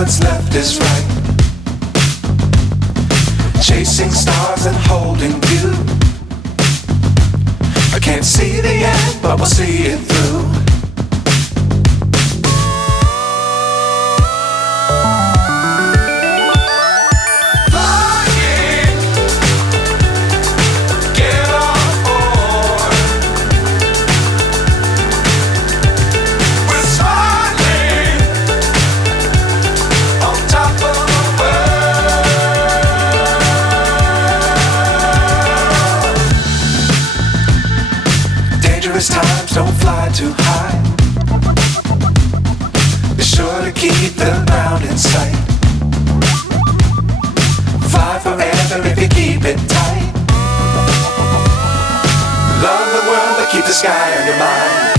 what's left is right. Chasing stars and holding you. I can't see the end, but we'll see it through. Times don't fly too high. Be sure to keep the ground in sight. Fly forever if you keep it tight. Love the world but keep the sky on your mind.